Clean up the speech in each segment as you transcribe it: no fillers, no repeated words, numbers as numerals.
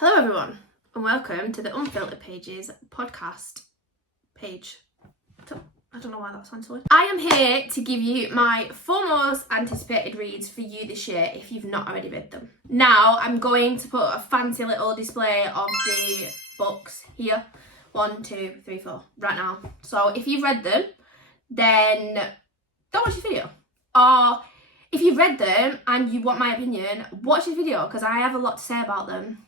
Hello everyone and welcome to the Unfiltered Pages podcast page. I don't know why that sounds so weird. I am here to give you my 4 most anticipated reads for you this year if you've not already read them. Now I'm going to put a fancy little display of the books here. 1, 2, 3, 4 right now. So if you've read them, then don't watch this video. Or if you've read them and you want my opinion, watch this video because I have a lot to say about them.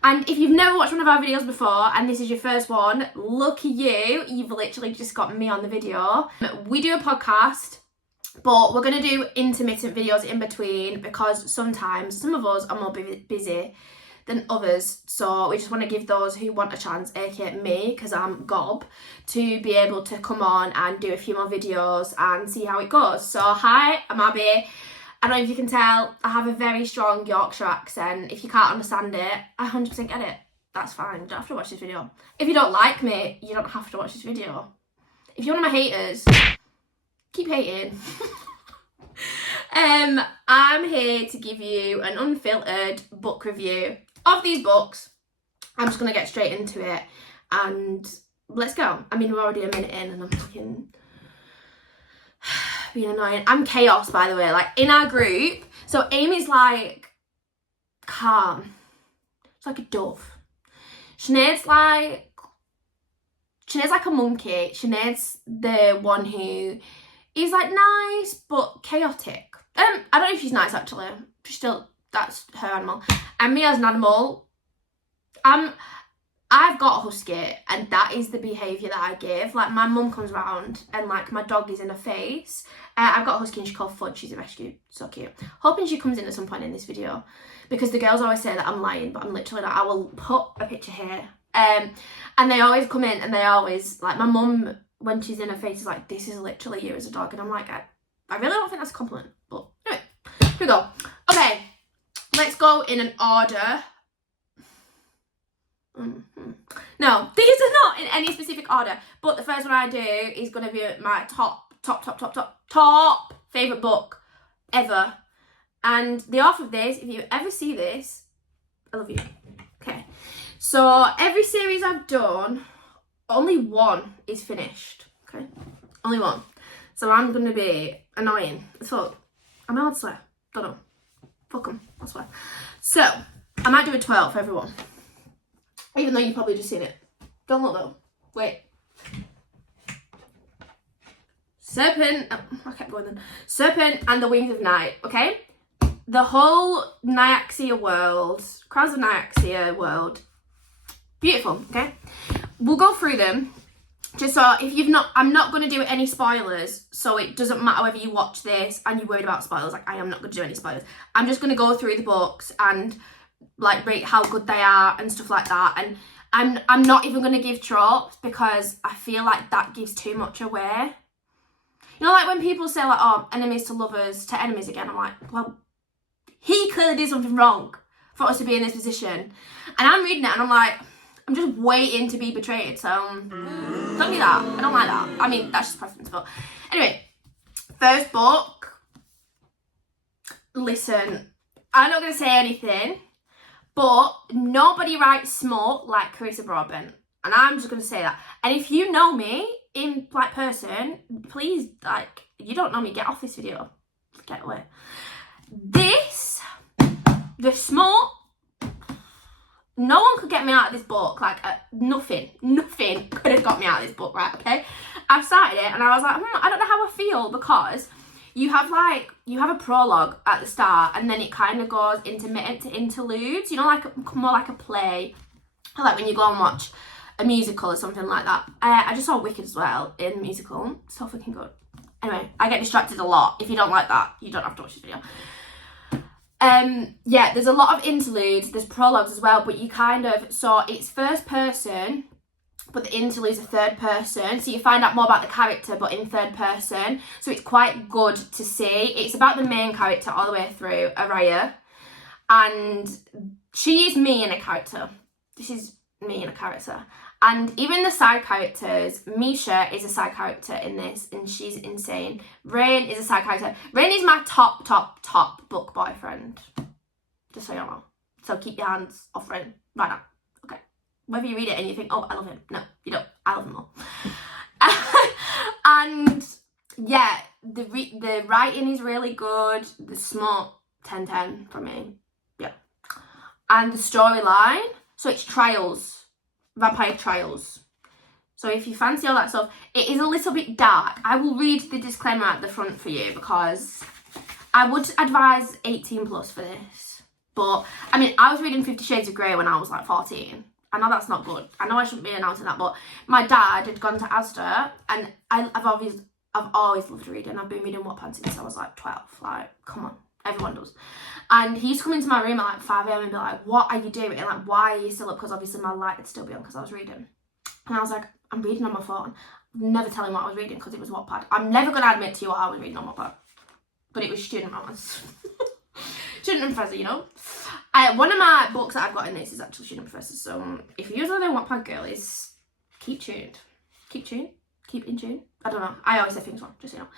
And if you've never watched one of our videos before and this is your first one, lucky you, you've literally just got me on the video. We do a podcast, but we're going to do intermittent videos in between because sometimes some of us are more busy than others. So we just want to give those who want a chance, aka me, because I'm gob, to be able to come on and do a few more videos and see how it goes. So hi, I'm Abbey. I don't know if you can tell, I have a very strong Yorkshire accent. If you can't understand it, I 100% get it. That's fine, you don't have to watch this video. If you don't like me, you don't have to watch this video. If you're one of my haters, keep hating. I'm here to give you an unfiltered book review of these books. I'm just going to get straight into it and let's go. I mean, we're already a minute in and I'm fucking being annoying. I'm chaos, by the way, like in our group. So Amy's like calm. She's like a dove. Sinead's like a monkey. Sinead's the one who is like nice but chaotic. I don't know if she's nice actually. She's still, that's her animal. And me as an animal, I've got a husky and that is the behaviour that I give. Like my mum comes round and like my dog is in her face. I've got a husky and she's called Fudge. She's a rescue. So cute. Hoping she comes in at some point in this video because the girls always say that I'm lying, but I'm literally not. I will put a picture here. And they always come in and they always, like my mum, when she's in her face, is like, this is literally you as a dog. And I'm like, I really don't think that's a compliment. But anyway, here we go. Okay, let's go in an order. No, these are not in any specific order, but the first one I do is going to be my top favourite book ever. And the author of this, if you ever see this, I love you. Okay, so every series I've done, only one is finished. Okay, only one. So I'm going to be annoying as fuck. I'm allowed to swear. Don't know. Fuck them, I swear. So I might do a 12 for everyone. Even though you've probably just seen it. Don't look though. Wait. Serpent. Oh, I kept going then. Serpent and the Wings of Night. Okay? The whole Nyaxia world. Crowns of Nyaxia world. Beautiful. Okay? We'll go through them. Just so if you've not, I'm not going to do any spoilers. So it doesn't matter whether you watch this and you're worried about spoilers. Like I am not going to do any spoilers. I'm just going to go through the books and like rate how good they are and stuff like that. And I'm not even going to give tropes because I feel like that gives too much away. You know, like when people say like, oh, enemies to lovers to enemies again, I'm like, well, he clearly did something wrong for us to be in this position. And I'm reading it and I'm like, I'm just waiting to be betrayed. So don't do that. I don't like that. I mean, that's just preference. But anyway, first book. Listen, I'm not going to say anything. But nobody writes smart like Carissa Broadbent. And I'm just going to say that. And if you know me in like person, please, like, you don't know me, get off this video. Get away. This, the smart, no one could get me out of this book. Like, nothing could have got me out of this book, right? Okay? I've started it and I was like, I don't know how I feel because you have a prologue at the start and then it kind of goes intermittent to interludes, you know, like more like a play, or like when you go and watch a musical or something like that. I just saw Wicked as well in the musical, so fucking good. Anyway, I get distracted a lot. If you don't like that, you don't have to watch this video. Yeah, there's a lot of interludes, there's prologues as well, but you kind of, so it's first person, but the interludes are third person, so you find out more about the character but in third person, so it's quite good to see. It's about the main character all the way through, Araya, and she is me in a character. This is me in a character. And even the side characters, Misha is a side character in this and she's insane. Rain is a side character. Rain is my top book boyfriend. Just so you know. So keep your hands off Ren right now. Okay. Whether you read it and you think, oh, I love him. No, you don't. I love him more. And yeah, the writing is really good. The smart 10/10 from me. Yeah. And the storyline, so it's trials, vampire trials. So if you fancy all that stuff, it is a little bit dark. I will read the disclaimer at the front for you because I would advise 18 plus for this. But I mean, I was reading 50 Shades of Grey when I was like 14. I know that's not good. I know I shouldn't be announcing that, but my dad had gone to Asda, and I've always loved reading. I've been reading Wattpad since I was like 12. Like, come on, everyone does. And he used to come into my room at like 5 a.m. and be like, "What are you doing? And like, why are you still up?" Because obviously my light would still be on because I was reading. And I was like, "I'm reading on my phone." Never telling what I was reading because it was Wattpad. I'm never gonna admit to you what I was reading on Wattpad, but it was student romance. Student and Professor, you know. One of my books that I've got in this is actually Student Professor. So if you're one of the Wattpad girlies, keep tuned. Keep in tune. I don't know. I always say things wrong, just so you know.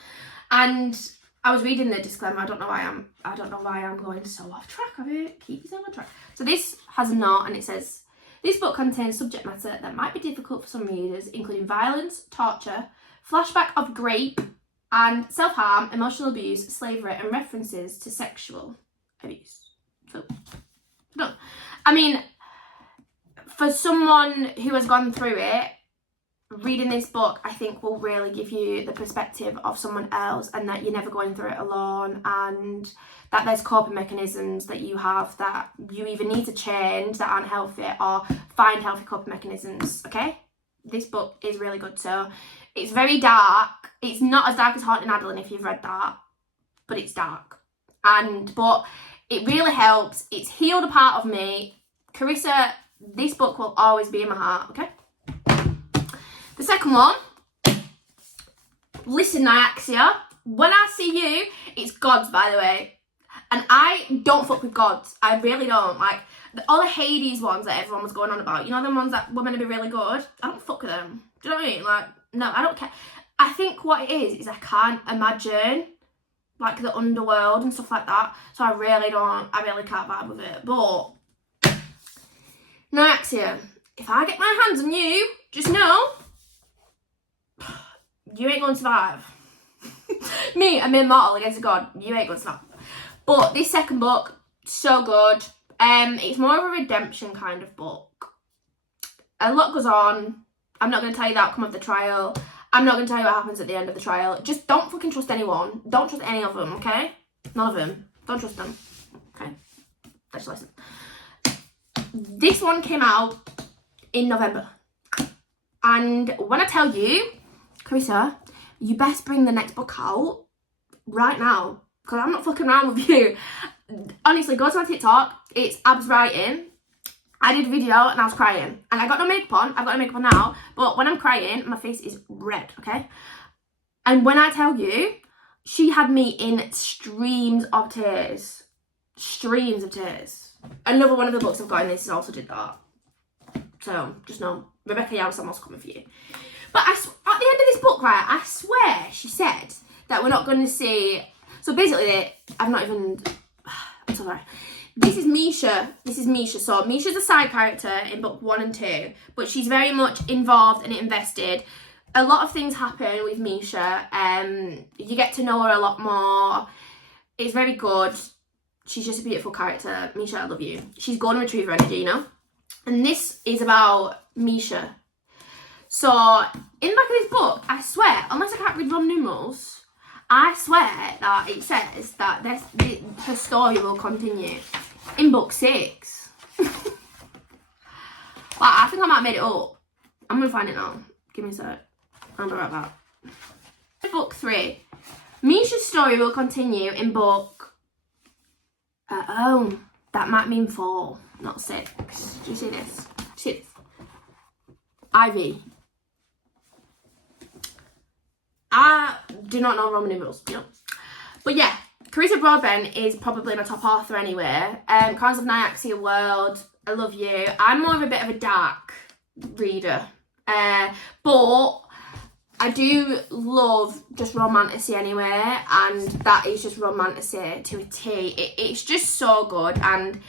And I was reading the disclaimer. I don't know why I'm going so off track of it. Keep yourself on track. So this has a note, and it says, "This book contains subject matter that might be difficult for some readers, including violence, torture, flashback of rape, and self-harm, emotional abuse, slavery, and references to sexual abuse." So, no. I mean, for someone who has gone through it, reading this book, I think, will really give you the perspective of someone else, and that you're never going through it alone, and that there's coping mechanisms that you have that you either need to change that aren't healthy or find healthy coping mechanisms, okay? This book is really good. So it's very dark. It's not as dark as Haunting Adeline if you've read that, but it's dark. But it really helps. It's healed a part of me. Carissa, this book will always be in my heart, okay? The second one, listen, Nyaxia, when I see you, it's gods, by the way. And I don't fuck with gods. I really don't. Like, all the Hades ones that everyone was going on about, you know, the ones that were meant to be really good? I don't fuck with them. Do you know what I mean? Like, no, I don't care. I think what it is I can't imagine, like, the underworld and stuff like that. So I really can't vibe with it. But, Nyaxia, if I get my hands on you, just know, you ain't going to survive. Me, I'm immortal against a god. You ain't going to survive. But this second book, so good. It's more of a redemption kind of book. A lot goes on. I'm not going to tell you the outcome of the trial. I'm not going to tell you what happens at the end of the trial. Just don't fucking trust anyone. Don't trust any of them, okay? None of them. Don't trust them. Okay? Let's listen. This one came out in November. And when I tell you, Carissa, you best bring the next book out right now, because I'm not fucking around with you. Honestly, go to my TikTok. It's Ab's writing. I did a video and I was crying. And I got no makeup on. I've got no makeup on now. But when I'm crying, my face is red, okay? And when I tell you, she had me in streams of tears. Streams of tears. Another one of the books I've got in this also did that. So, just know, Rebecca Yarosama's coming for you. But at the end of this book, right, I swear she said that we're not going to see... So basically, I'm sorry. This is Misha. So Misha's a side character in book 1 and 2, but she's very much involved and invested. A lot of things happen with Misha. You get to know her a lot more. It's very good. She's just a beautiful character. Misha, I love you. She's golden retriever energy, you know? And this is about Misha. So, in the back of this book, I swear, unless I can't read Roman numerals, I swear that it says that her story will continue in book 6. Like, I think I might have made it up. I'm going to find it now. Give me a sec. I'll be right back. Book 3. Misha's story will continue in book... that might mean 4, not 6. Do you see this? Ivy. I do not know Roman numerals, you know. But yeah, Carissa Broadbent is probably my top author anyway. Crimes of Nyaxia World, I love you. I'm more of a bit of a dark reader. But I do love just romantasy anyway. And that is just romantasy to a T. It's just so good. And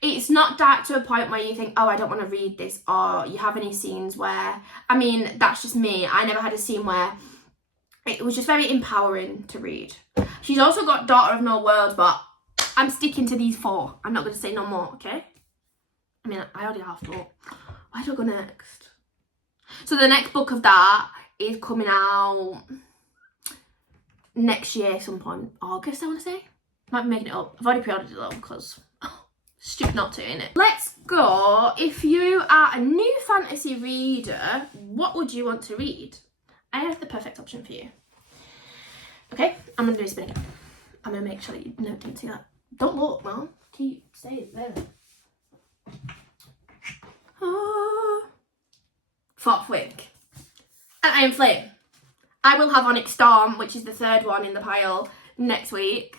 it's not dark to a point where you think, oh, I don't want to read this, or you have any scenes where, I mean, that's just me. I never had a scene where it was just very empowering to read. She's also got Daughter of No World, but I'm sticking to these 4. I'm not going to say no more, okay? I mean, I already have to. Where do I go next? So the next book of that is coming out next year, some point. August, I want to say. Might be making it up. I've already pre-ordered it though, because stupid not to, innit? Let's go. If you are a new fantasy reader, what would you want to read? I have the perfect option for you. Okay, I'm going to do a spin again. I'm going to make sure that you didn't see that. Don't look, man. Keep staying there. Fourth week. And Iron Flame. I will have Onyx Storm, which is the 3rd one in the pile, next week.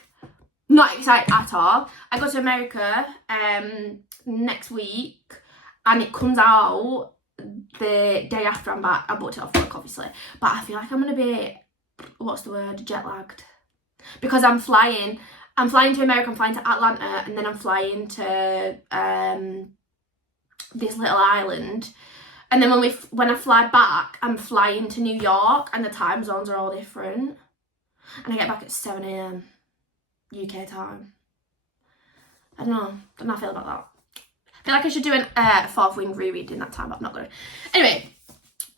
Not excited at all. I go to America next week, and it comes out the day after I'm back. I booked it off work, obviously, but I feel like I'm gonna be, what's the word, jet lagged, because I'm flying to America, I'm flying to Atlanta, and then I'm flying to this little island, and then when I fly back, I'm flying to New York, and the time zones are all different, and I get back at 7 a.m. UK time. I don't know how I feel about that. I feel like I should do a 4th wing reread in that time, but I'm not going to. Anyway,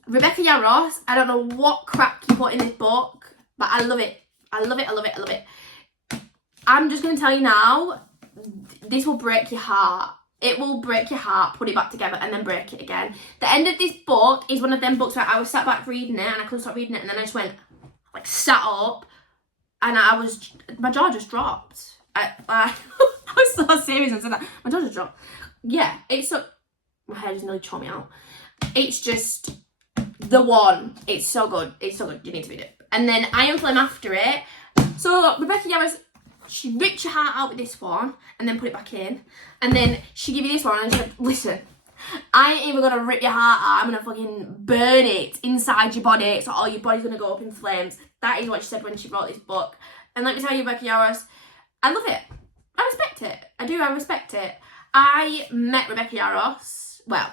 Rebecca Yarros, I don't know what crack you put in this book, but I love it. I love it, I love it, I love it. I'm just going to tell you now, this will break your heart. It will break your heart, put it back together, and then break it again. The end of this book is one of them books where I was sat back reading it, and I couldn't stop reading it, and then I just went, like, sat up, and my jaw just dropped. I was so serious and said that. My jaw just dropped. Yeah, my hair just nearly tore me out. It's just the one. It's so good. It's so good. You need to read it. And then Iron Flame after it. So Rebecca Yarros, she ripped your heart out with this one and then put it back in. And then she gave you this one and she said, listen, I ain't even gonna rip your heart out. I'm gonna fucking burn it inside your body. So all your body's gonna go up in flames. That is what she said when she wrote this book. And let me tell you, Rebecca Yarros, I love it. I respect it. I do, I respect it. I met Rebecca Yarros, well,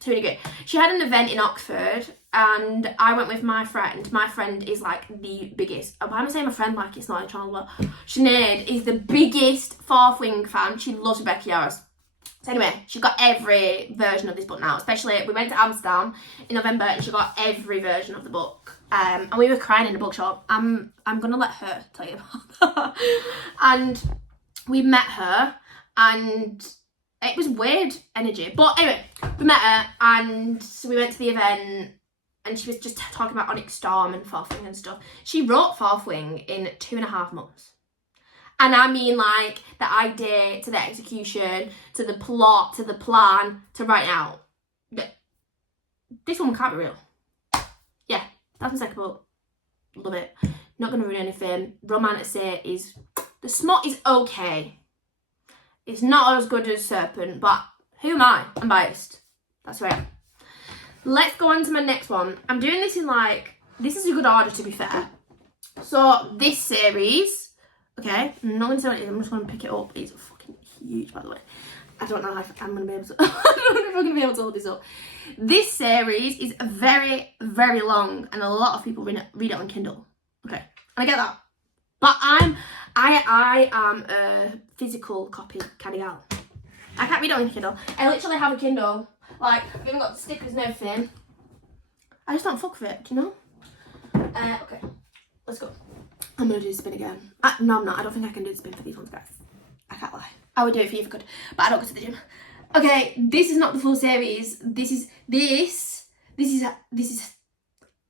to a degree. She had an event in Oxford and I went with my friend. My friend is like the biggest, why am I saying my friend like it's not a channel, but Sinead is the biggest 4th wing fan. She loves Rebecca Yarros. So anyway, she got every version of this book now, especially we went to Amsterdam in November and she got every version of the book. And we were crying in the bookshop. I'm going to let her tell you about that. And we met her and it was weird energy. But anyway, we met her and so we went to the event and she was just talking about Onyx Storm and 4th wing and stuff. She wrote 4th wing in 2.5 months. And I mean, like, the idea to the execution, to the plot, to the plan, to write it out. This one can't be real. Yeah, that's my second book. Love it. Not going to ruin anything. Romantic is... The smut is okay. It's not as good as Serpent, but who am I? I'm biased. That's where I am. Let's go on to my next one. I'm doing this in, like... This is a good order, to be fair. So, this series... Okay, I'm not going to say what it is, I'm just going to pick it up. It's fucking huge, by the way. I don't know if I'm going to be able to... I don't know if I'm going to be able to hold this up. This series is very, very long, and a lot of people read it on Kindle. Okay, and I get that. But I am a physical copy kind of gal. I can't read it on Kindle. I literally have a Kindle. Like, I've even got the stickers and everything. I just don't fuck with it, do you know? Okay, let's go. I'm going to do the spin again. No, I'm not. I don't think I can do the spin for these ones, guys. I can't lie. I would do it for you if I could, but I don't go to the gym. Okay, this is not the full series. This is...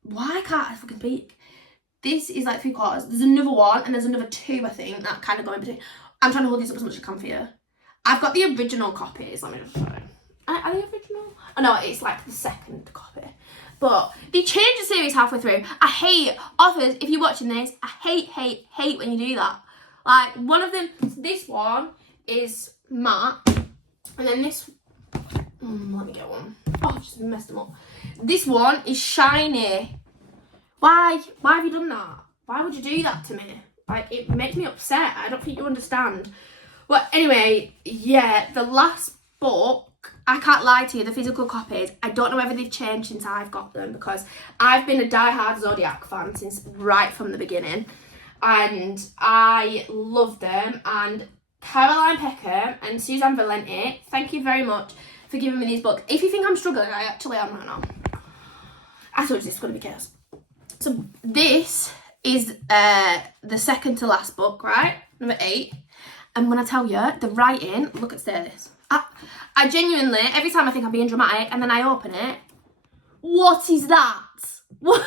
Why can't I fucking speak? This is like 3/4. There's another one, and there's another 2, I think, that kind of go in between. I'm trying to hold this up as much as I can for you. I've got the original copies. Let me just show you. Are they original? Oh, no, it's like the 2nd copy. But they change the series halfway through. I hate authors, if you're watching this, I hate when you do that. Like, one of them, this one is matte. And then this, let me get one. Oh, I've just messed them up. This one is shiny. Why have you done that? Why would you do that to me? Like, it makes me upset. I don't think you understand. Well, anyway, yeah, the last book, I can't lie to you, the physical copies, I don't know whether they've changed since I've got them, because I've been a die-hard Zodiac fan since right from the beginning, and I love them. And Caroline Peckham and Suzanne Valenti, thank you very much for giving me these books. If you think I'm struggling, I actually am right now. I thought this was going to be chaos. So this is the second to last book, right? Number 8. And when I tell you, the writing, look at this. I genuinely, every time I think I'm being dramatic, and then I open it, what is that? What?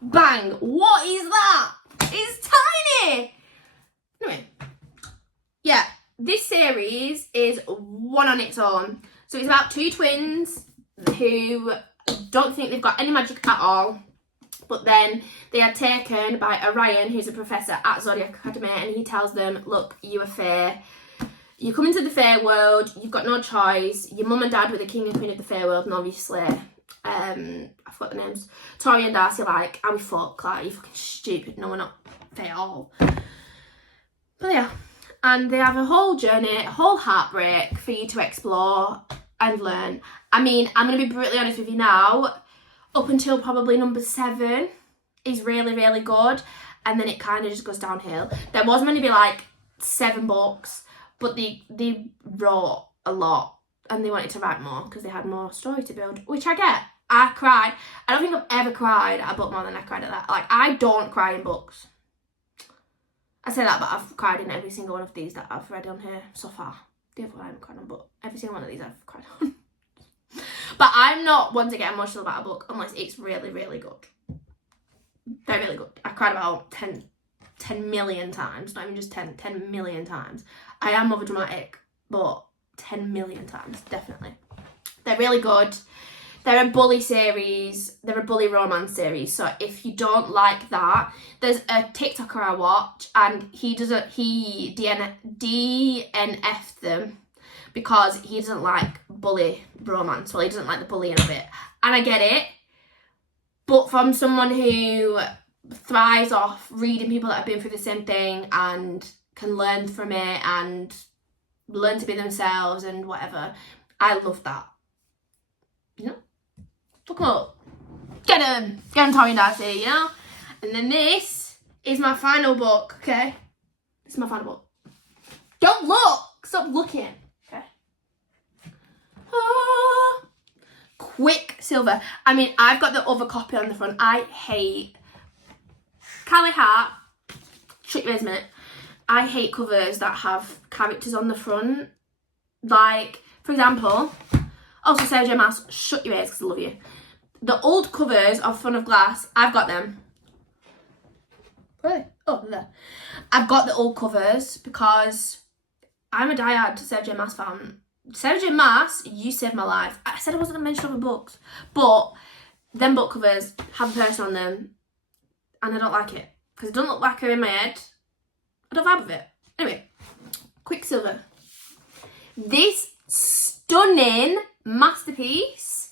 Bang, what is that? It's tiny. Anyway, yeah, this series is one on its own. So it's about 2 twins who don't think they've got any magic at all. But then they are taken by Orion, who's a professor at Zodiac Academy, and he tells them, look, you are fair. You come into the fair world, you've got no choice. Your mum and dad were the king and queen of the fair world, and obviously, I forgot the names, Tori and Darcy, like, how we fuck, like, you're fucking stupid, no, we're not fair at all. But yeah, and they have a whole journey, a whole heartbreak for you to explore and learn. I mean, I'm going to be brutally honest with you now, up until probably number 7 is really, really good, and then it kind of just goes downhill. There was meant to be like 7 books, but they wrote a lot, and they wanted to write more because they had more story to build, which I get. I cried. I don't think I've ever cried at a book more than I cried at that. Like, I don't cry in books. I say that, but I've cried in every single one of these that I've read on here so far. The other one I haven't cried on, but every single one of these I've cried on. But I'm not one to get emotional about a book unless it's really, really good. They're really good. I cried about 10 million times. Not even just 10 million times. I am overdramatic, but 10 million times, definitely. They're really good. They're a bully series. They're a bully romance series. So if you don't like that, there's a TikToker I watch, and he DNF'd them because he doesn't like bully romance. Well, he doesn't like the bullying of it. And I get it. But from someone who thrives off reading people that have been through the same thing and can learn from it and learn to be themselves and whatever, I love that. You know? Look them up. Get them, Tori and Darcy, you know? And then this is my final book, okay? This is my final book. Don't look! Stop looking, okay? Quicksilver. I mean, I've got the other copy on the front. I hate... Callie Hart, shut your ears a minute. I hate covers that have characters on the front. Like, for example... Also, Sarah J Maas, shut your ears because I love you. The old covers of Front of Glass, I've got them. Really? Oh, there. I've got the old covers because I'm a diehard Sarah J Maas fan. Sarah J Maas, you saved my life. I said I wasn't going to mention other books, but them book covers have a person on them, and I don't like it because it doesn't look like her in my head. I don't vibe with it. Anyway, Quicksilver. This stunning masterpiece,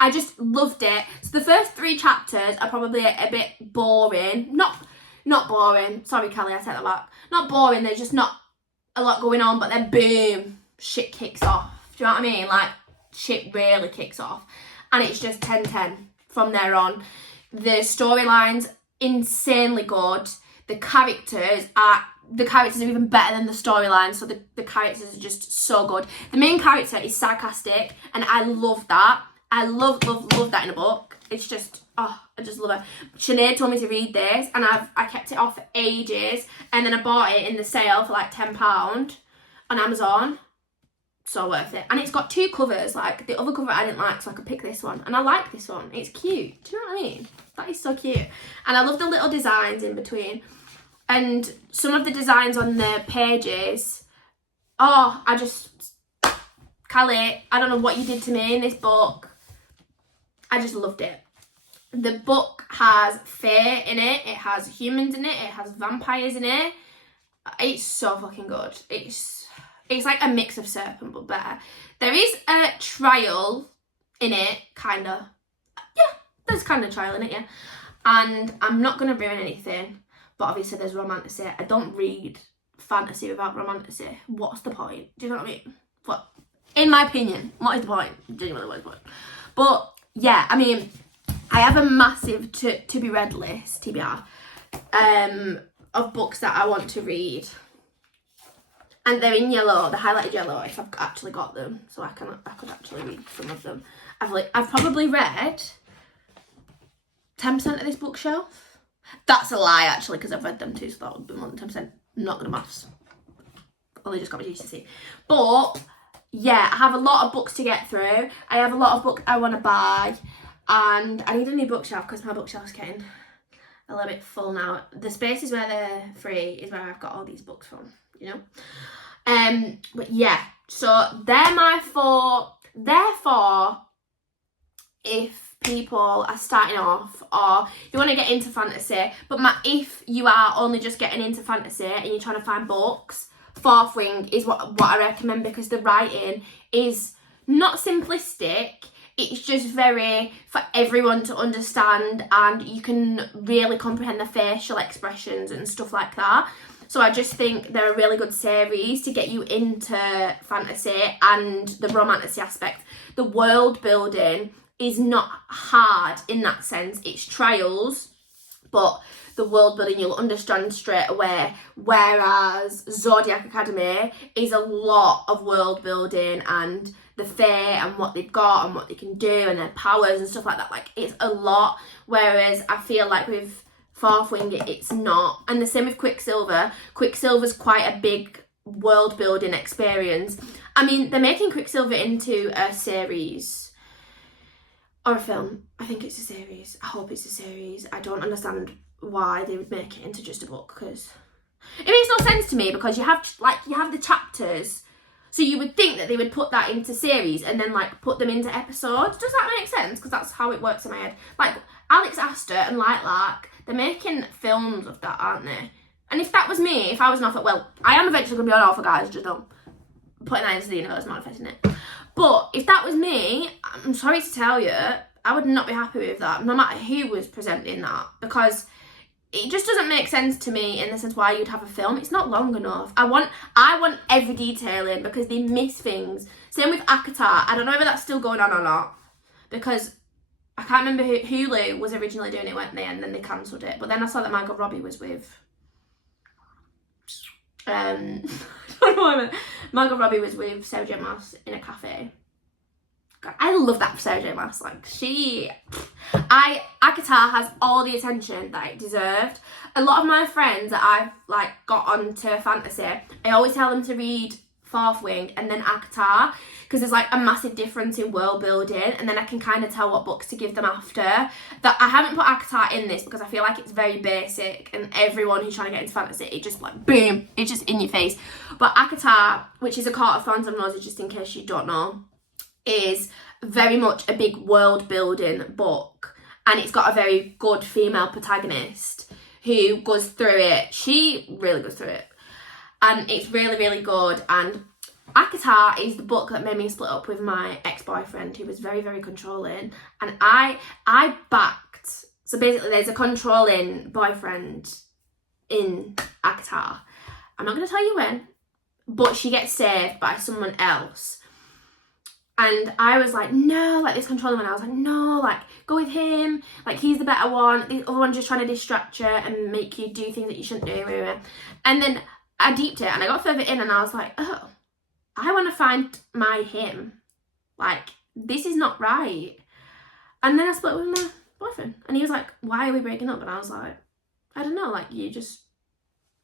I just loved it. So the first 3 chapters are probably a bit boring. Not boring, sorry Callie, I said that back. Not boring, there's just not a lot going on, but then boom, shit kicks off. Do you know what I mean? Like, shit really kicks off. And it's just 10-10 from there on. The storyline's insanely good. The characters are even better than the storyline, so the characters are just so good. The main character is sarcastic, and I love that. I love that in a book. It's just, oh, I just love it. Sinead told me to read this, and I kept it off for ages, and then I bought it in the sale for like £10 on Amazon. So worth it. And it's got 2 covers. Like, the other cover I didn't like, so I could pick this one. And I like this one. It's cute. Do you know what I mean? That is so cute. And I love the little designs in between. And some of the designs on the pages, oh, Callie, I don't know what you did to me in this book. I just loved it. The book has fae in it. It has humans in it. It has vampires in it. It's so fucking good. It's like a mix of Serpent, but better. There is a trial in it, kind of. Yeah, there's kind of a trial in it, yeah. And I'm not going to ruin anything. But obviously there's romance in it. I don't read fantasy without romantasy. What's the point? Do you know what I mean? What, in my opinion, what is the point? Genuinely, what is the point? But yeah, I mean, I have a massive to be read list, TBR, of books that I want to read. And they're in yellow, they're highlighted yellow if I've actually got them. So I could actually read some of them. I've probably read 10% of this bookshelf. That's a lie actually, because I've read them too, so that would be more than 10%. Not good at maths. Only just got my GCSE. But yeah, I have a lot of books to get through. I have a lot of books I want to buy. And I need a new bookshelf because my bookshelf's getting a little bit full now. The spaces where they're free is where I've got all these books from, you know. But yeah, so they're my 4. Therefore, if people are starting off or you want to get into fantasy, but if you are only just getting into fantasy and you're trying to find books, Fourth Wing is what I recommend, because the writing is not simplistic. It's just very for everyone to understand, and you can really comprehend the facial expressions and stuff like that. So I just think they're a really good series to get you into fantasy and the romantasy aspect. The world building is not hard in that sense. It's trials, but the world building you'll understand straight away. Whereas Zodiac Academy is a lot of world building and the Fae and what they've got and what they can do and their powers and stuff like that. Like, it's a lot. Whereas I feel like with Fourth Wing, it's not. And the same with Quicksilver. Quicksilver's quite a big world building experience. I mean, they're making Quicksilver into a series or a film. I think it's a series. I hope it's a series. I don't understand why they would make it into just a book, because it makes no sense to me, because you have the chapters, so you would think that they would put that into series and then like put them into episodes. Does that make sense? Because that's how it works in my head. Like Alex Astor and Lightlark, they're making films of that, aren't they? And if that was me, if I was an author, well, I am eventually going to be an author, guys, just don't putting that into the universe, manifesting it. But if that was me, I'm sorry to tell you, I would not be happy with that, no matter who was presenting that, because it just doesn't make sense to me in the sense why you'd have a film. It's not long enough. I want every detail in, because they miss things. Same with ACOTAR. I don't know whether that's still going on or not, because I can't remember who Hulu was originally doing it, weren't they? And then they cancelled it. But then I saw that Margot Robbie was with I don't know what Margot Robbie was with Sarah J Maas in a cafe. God, I love that for Sarah J Maas. Like, ACOTAR has all the attention that it deserved. A lot of my friends that I've like got onto fantasy, I always tell them to read Fourth Wing and then ACOTAR, because there's like a massive difference in world building, and then I can kind of tell what books to give them after. That I haven't put ACOTAR in this because I feel like it's very basic, and everyone who's trying to get into fantasy, it just like boom, it's just in your face. But ACOTAR, which is A Court of Thorns and Roses, just in case you don't know, is very much a big world building book, and it's got a very good female protagonist who goes through it. She really goes through it, and it's really, really good. And ACOTAR is the book that made me split up with my ex-boyfriend, who was very, very controlling, and I backed. So basically there's a controlling boyfriend in ACOTAR. I'm not going to tell you when, but she gets saved by someone else. And I was like, no, like this controlling one. I was like, no, like go with him. Like he's the better one. The other one's just trying to distract you and make you do things that you shouldn't do. And then I deeped it and I got further in and I was like, oh, I want to find my him. Like, this is not right. And then I split with my boyfriend. And he was like, why are we breaking up? And I was like, I don't know. Like,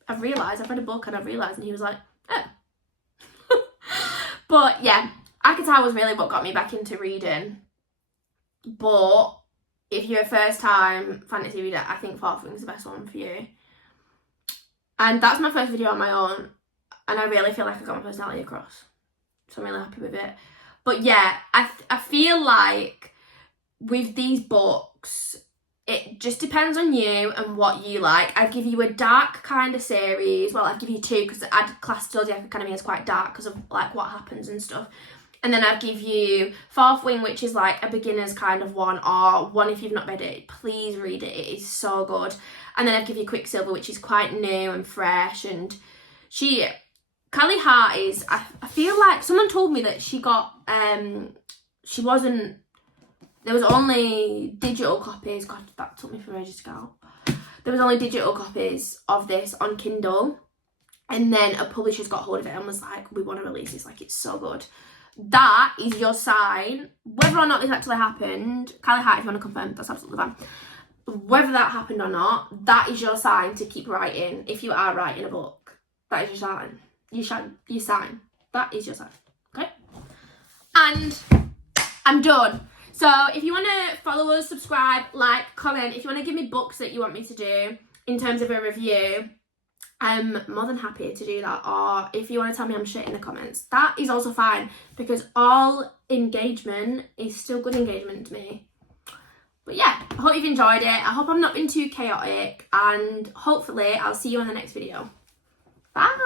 I've realised. I've read a book and I've realised. And he was like, oh. But yeah. ACOTAR was really what got me back into reading. But if you're a first time fantasy reader, I think Fourth Wing is the best one for you. And that's my first video on my own, and I really feel like I got my personality across, so I'm really happy with it. But yeah, I feel like with these books, it just depends on you and what you like. I'd give you a dark kind of series. Well, I'd give you 2, because I'd class Zodiac Academy as quite dark because of like what happens and stuff. And then I'd give you Fourth Wing, which is like a beginner's kind of one, or one if you've not read it, please read it. It is so good. And then I'd give you Quicksilver, which is quite new and fresh, and Callie Hart is, I feel like someone told me that she got, there was only digital copies. God, that took me for ages to get out. There was only digital copies of this on Kindle. And then a publisher's got hold of it and was like, we want to release this, like, it's so good. That is your sign. Whether or not this actually happened, Callie Hart, if you want to confirm, that's absolutely fine. Whether that happened or not, that is your sign to keep writing. If you are writing a book, that is your sign. You sign. That is your sign. Okay? And I'm done. So if you want to follow us, subscribe, like, comment, if you want to give me books that you want me to do in terms of a review, I'm more than happy to do that. Or if you want to tell me I'm shit in the comments, that is also fine, because all engagement is still good engagement to me. But yeah, I hope you've enjoyed it. I hope I've not been too chaotic, and hopefully I'll see you in the next video. Bye!